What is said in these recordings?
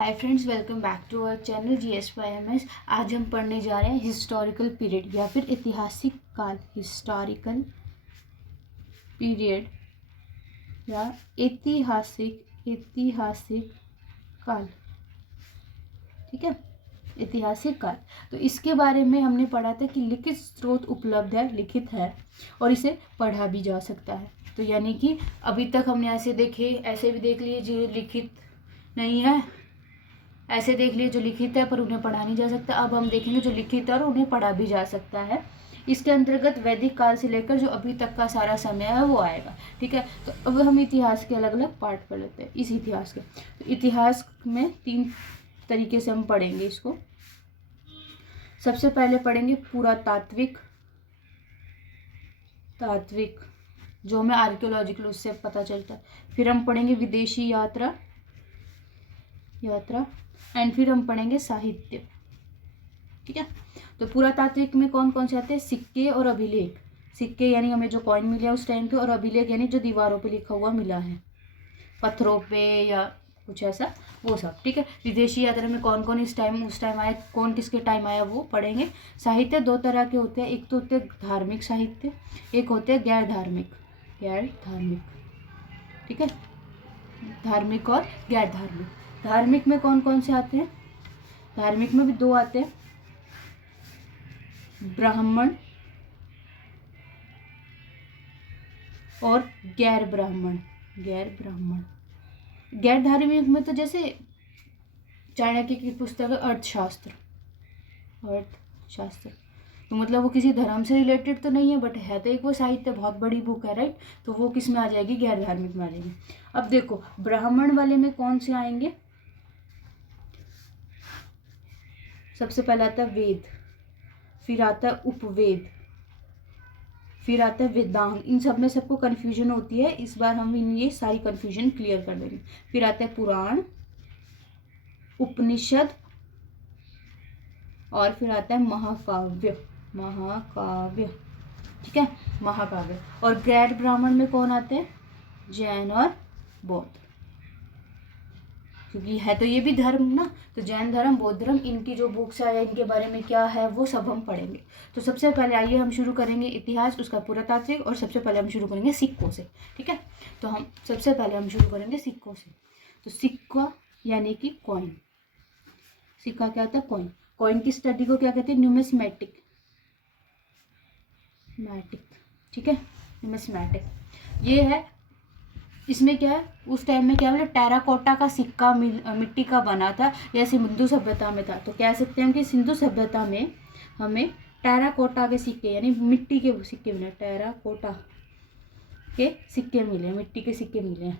Hi friends, welcome back to our channel GS/MS। आज हम पढ़ने जा रहे हैं हिस्टोरिकल पीरियड या फिर ऐतिहासिक काल। हिस्टोरिकल पीरियड या ऐतिहासिक काल। ठीक है, ऐतिहासिक काल। तो इसके बारे में हमने पढ़ा था कि लिखित स्रोत उपलब्ध है, लिखित है और इसे पढ़ा भी जा सकता है। तो यानी कि अभी तक हमने ऐसे देखे, ऐसे भी देख लिए जो लिखित नहीं है, ऐसे देख लिए जो लिखित है पर उन्हें पढ़ा नहीं जा सकता। अब हम देखेंगे जो लिखित है और उन्हें पढ़ा भी जा सकता है। इसके अंतर्गत वैदिक काल से लेकर जो अभी तक का सारा समय है वो आएगा। ठीक है, तो अब हम इतिहास के अलग अलग पार्ट पढ़ लेते हैं। इस इतिहास के तो इतिहास में 3 तरीके से हम पढ़ेंगे इसको। सबसे पहले पढ़ेंगे पुरातात्विक, जो हमें आर्कियोलॉजिकल उससे पता चलता है। फिर हम पढ़ेंगे विदेशी यात्रा एंड फिर हम पढ़ेंगे साहित्य। ठीक है, तो पुरातात्विक में कौन कौन से आते हैं? सिक्के और अभिलेख। सिक्के यानी हमें जो कॉइन मिले उस टाइम पे, और अभिलेख यानी जो दीवारों पे लिखा हुआ मिला है, पत्थरों पे या कुछ ऐसा, वो सब। ठीक है, विदेशी यात्रा में कौन कौन उस टाइम आया, कौन किसके टाइम आया, वो पढ़ेंगे। साहित्य 2 तरह के होते हैं, एक तो होते हैं धार्मिक साहित्य, एक होते हैं गैर धार्मिक। ठीक है, धार्मिक और गैर धार्मिक। धार्मिक में कौन कौन से आते हैं? धार्मिक में भी 2 आते हैं, ब्राह्मण और गैर ब्राह्मण। गैर धार्मिक में तो जैसे चाणक्य की पुस्तक है अर्थशास्त्र, तो मतलब वो किसी धर्म से रिलेटेड तो नहीं है, बट है तो एक वो साहित्य, बहुत बड़ी बुक है, राइट। तो वो किस में आ जाएगी? गैर धार्मिक में आ जाएगी। अब देखो ब्राह्मण वाले में कौन से आएंगे? सबसे पहले आता है वेद, फिर आता है उपवेद, फिर आता है वेदांग। इन सब में सबको कन्फ्यूजन होती है, इस बार हम ये सारी कन्फ्यूजन क्लियर कर देंगे। फिर आता है पुराण, उपनिषद और फिर आता है महाकाव्य। ठीक है, महाकाव्य। और गैर ब्राह्मण में कौन आते हैं? जैन और बौद्ध, क्योंकि है तो ये भी धर्म ना, तो जैन धर्म, बौद्ध धर्म, इनकी जो बुक्स है इनके बारे में क्या है वो सब हम पढ़ेंगे। तो सबसे पहले आइए हम शुरू करेंगे इतिहास, उसका पुरातात्विक, और सबसे पहले हम शुरू करेंगे सिक्कों से। ठीक है, तो हम सबसे पहले हम शुरू करेंगे सिक्कों से। तो सिक्का यानी कि कॉइन। सिक्का क्या होता है? कॉइन। कॉइन की स्टडी को क्या कहते हैं? न्यूमिस्मेटिक। ठीक है, न्यूमिस्मेटिक ये है। इसमें क्या है, उस टाइम में क्या बोले, टेराकोटा का सिक्का मिट्टी का बना था, या सिंधु सभ्यता में था। तो कह सकते हैं कि सिंधु सभ्यता में हमें टेराकोटा के सिक्के यानी मिट्टी के सिक्के मिले, टेराकोटा के सिक्के मिले, मिट्टी के सिक्के मिले।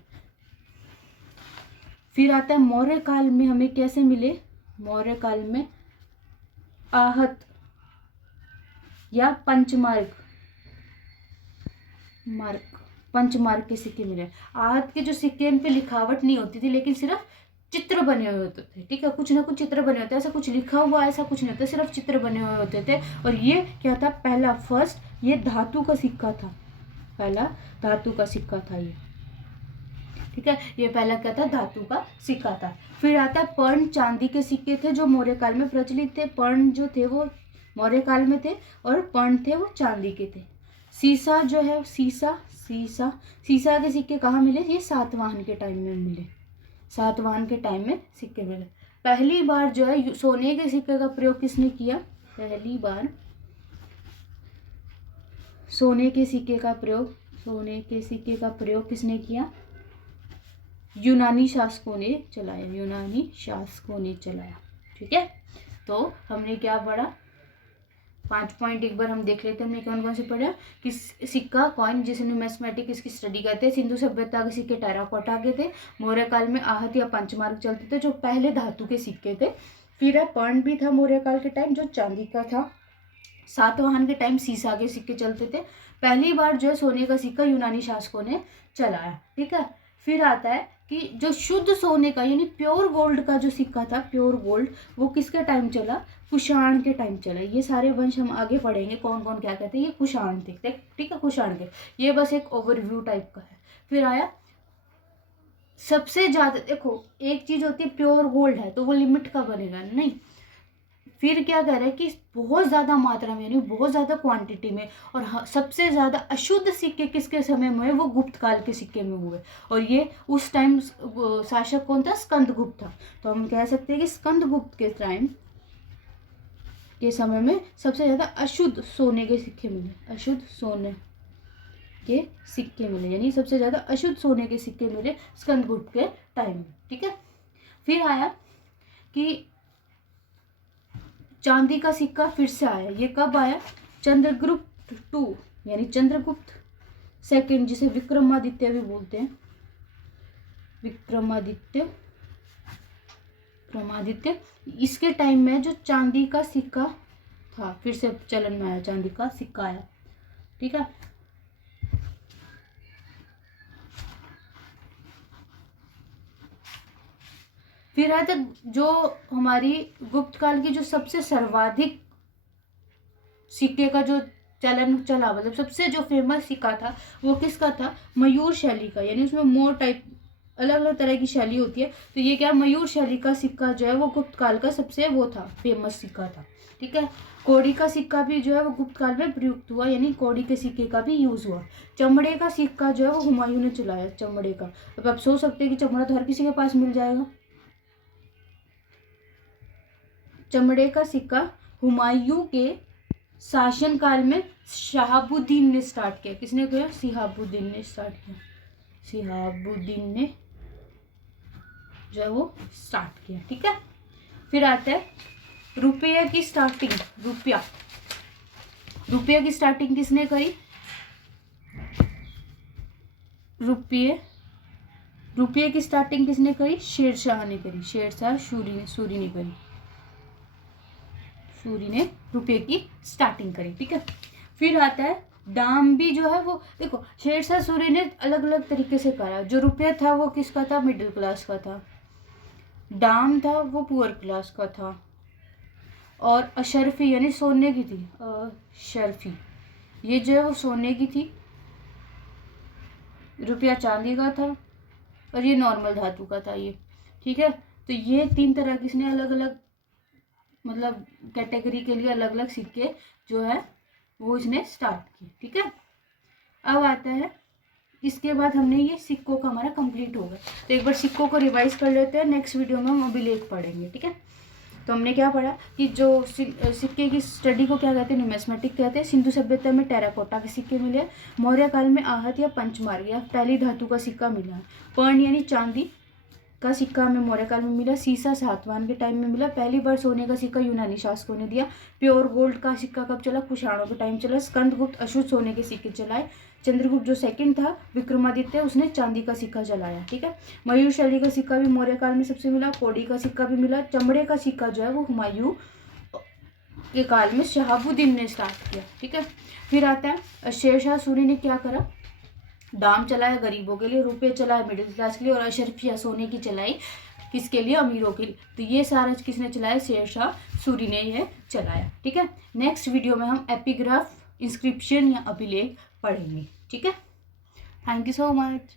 फिर आता है मौर्य काल में हमें कैसे मिले? मौर्य काल में आहत या पंचमार्क के सिक्के मिले। आहत के जो सिक्के, इन पे लिखावट नहीं होती थी, लेकिन सिर्फ चित्र बने हुए होते थे। ठीक है, कुछ ना कुछ चित्र बने होते, ऐसा कुछ लिखा हुआ ऐसा कुछ नहीं होता, सिर्फ चित्र बने हुए होते थे। और ये क्या था? फर्स्ट ये धातु का सिक्का था, पहला धातु का सिक्का था ये। ठीक है, ये पहला क्या था? धातु का सिक्का था। फिर आता है पर्ण, चांदी के सिक्के थे जो मौर्य काल में प्रचलित थे। पर्ण जो थे वो मौर्य काल में थे और पर्ण थे वो चांदी के थे। सीसा जो है, सीसा के सिक्के कहाँ मिले? ये सातवाहन के टाइम में मिले, सातवाहन के टाइम में सिक्के मिले। पहली बार जो है सोने के सिक्के का प्रयोग किसने किया? पहली बार सोने के सिक्के का प्रयोग किसने किया? यूनानी शासकों ने चलाया। ठीक है, तो हमने क्या पढ़ा? 5 पॉइंट एक बार हम देख लेते हैं। हमने कौन कौन से पढ़ा? कि सिक्का, कॉइन, जिसे न्यूमिस्मेटिक इसकी स्टडी करते हैं। सिंधु सभ्यता के सिक्के टेराकोटा के थे। मौर्य काल में आहत या पंचमार्क चलते थे, जो पहले धातु के सिक्के थे। फिर पर्ण भी था मौर्य काल के टाइम, जो चांदी का था। सातवाहन के टाइम सीसा के सिक्के चलते थे। पहली बार जो है सोने का सिक्का यूनानी शासकों ने चलाया। ठीक है, फिर आता है कि जो शुद्ध सोने का यानी प्योर गोल्ड का जो सिक्का था, प्योर गोल्ड, वो किसके टाइम चला? कुषाण के टाइम चला। ये सारे वंश हम आगे पढ़ेंगे कौन कौन क्या कहते हैं। ये कुषाण थे। ठीक है, कुषाण के, ये बस एक ओवरव्यू टाइप का है। फिर आया सबसे ज़्यादा देखो, एक चीज़ होती है प्योर गोल्ड है तो वो लिमिट का बनेगा नहीं, फिर क्या कह रहा है कि बहुत ज़्यादा मात्रा में यानी बहुत ज़्यादा क्वांटिटी में, और सबसे ज़्यादा अशुद्ध सिक्के किसके समय में हुए, वो गुप्त काल के सिक्के में हुए। और ये उस टाइम शासक कौन था, स्कंदगुप्त था। तो हम कह सकते हैं कि स्कंदगुप्त के टाइम के समय में सबसे ज़्यादा अशुद्ध सोने के सिक्के मिले, अशुद्ध सोने के सिक्के मिले, यानी सबसे ज़्यादा अशुद्ध सोने के सिक्के मिले स्कंदगुप्त के टाइम में। ठीक है, फिर आया कि चांदी का सिक्का फिर से आया। ये कब आया, चंद्रगुप्त टू यानी चंद्रगुप्त सेकंड, जिसे विक्रमादित्य भी बोलते हैं, विक्रमादित्य इसके टाइम में जो चांदी का सिक्का था फिर से चलन में आया, चांदी का सिक्का आया। ठीक है, फिर आया था जो हमारी गुप्त काल की जो सबसे सर्वाधिक सिक्के का जो चलन चला, मतलब सबसे जो फेमस सिक्का था वो किसका था, मयूर शैली का, यानी उसमें मोर टाइप अलग अलग तरह की शैली होती है। तो ये क्या, मयूर शैली का सिक्का जो है वो गुप्त काल का सबसे वो था, फेमस सिक्का था। ठीक है, कौड़ी का सिक्का भी जो है वो गुप्त काल में प्रयुक्त हुआ, यानी कौड़ी के सिक्के का भी यूज हुआ। चमड़े का सिक्का जो है वो हुमायूं ने चलाया, चमड़े का। अब आप सोच सकते हैं कि चमड़ा तो हर किसी के पास मिल जाएगा। चमड़े का सिक्का हुमायूं के शासनकाल में शहाबुद्दीन ने स्टार्ट किया। किसने किया, शिहाबुद्दीन ने स्टार्ट किया, शिहाबुद्दीन ने जो है वो स्टार्ट किया। ठीक है, फिर आता है रुपये की स्टार्टिंग, रुपये की स्टार्टिंग किसने करी, रुपये की स्टार्टिंग किसने करी, शेरशाह ने करी, शेरशाह सूरी ने करी, सूरी ने रुपये की स्टार्टिंग करी। ठीक है, फिर आता है दाम भी जो है वो, देखो शेरशाह सूरी ने अलग अलग तरीके से करा। जो रुपया था वो किसका था, मिडिल क्लास का था, दाम था वो पुअर क्लास का था, और अशरफी यानी सोने की थी, अशरफी ये जो है वो सोने की थी, रुपया चांदी का था, और ये नॉर्मल धातु का था ये। ठीक है, तो ये 3 तरह किसने अलग अलग मतलब कैटेगरी के लिए अलग अलग सिक्के जो है वो इसने स्टार्ट किए। ठीक है, अब आता है इसके बाद हमने ये सिक्कों का हमारा कंप्लीट हो गया। तो एक बार सिक्कों को रिवाइज कर लेते हैं, नेक्स्ट वीडियो में हम अभिलेख पढ़ेंगे। ठीक है, तो हमने क्या पढ़ा कि जो सिक्के की स्टडी को क्या कहते हैं, न्यूमिस्मेटिक कहते हैं। सिंधु सभ्यता में टेराकोटा के सिक्के मिले। मौर्य काल में आहत या पंचमार्ग या पहली धातु का सिक्का मिला। पर्ण यानी चांदी का सिक्का हमें मौर्य काल में मिला। सीसा सातवाहन के टाइम में मिला। पहली बार सोने का सिक्का यूनानी शासकों ने दिया। प्योर गोल्ड का सिक्का कब चला, कुषाणों के टाइम चला। स्कंदगुप्त अशुद्ध सोने के सिक्के चलाए। चंद्रगुप्त जो सेकंड था, विक्रमादित्य, उसने चांदी का सिक्का चलाया। ठीक है, मयूर शैली का सिक्का भी मौर्य काल में सबसे मिला। कौड़ी का सिक्का भी मिला। चमड़े का सिक्का जो है वो हुमायूं के काल में शहाबुद्दीन ने स्टार्ट किया। ठीक है, फिर आता है शेरशाह सूरी ने क्या करा, दाम चलाया गरीबों के लिए, रुपये चलाए मिडिल क्लास के लिए, और अशरफिया सोने की चलाई किसके लिए, अमीरों के लिए। तो ये सारा किसने चलाया, शेरशाह सूरी ने यह चलाया। ठीक है, नेक्स्ट वीडियो में हम एपिग्राफ, इंस्क्रिप्शन या अभिलेख पढ़ेंगे। ठीक है, थैंक यू सो मच।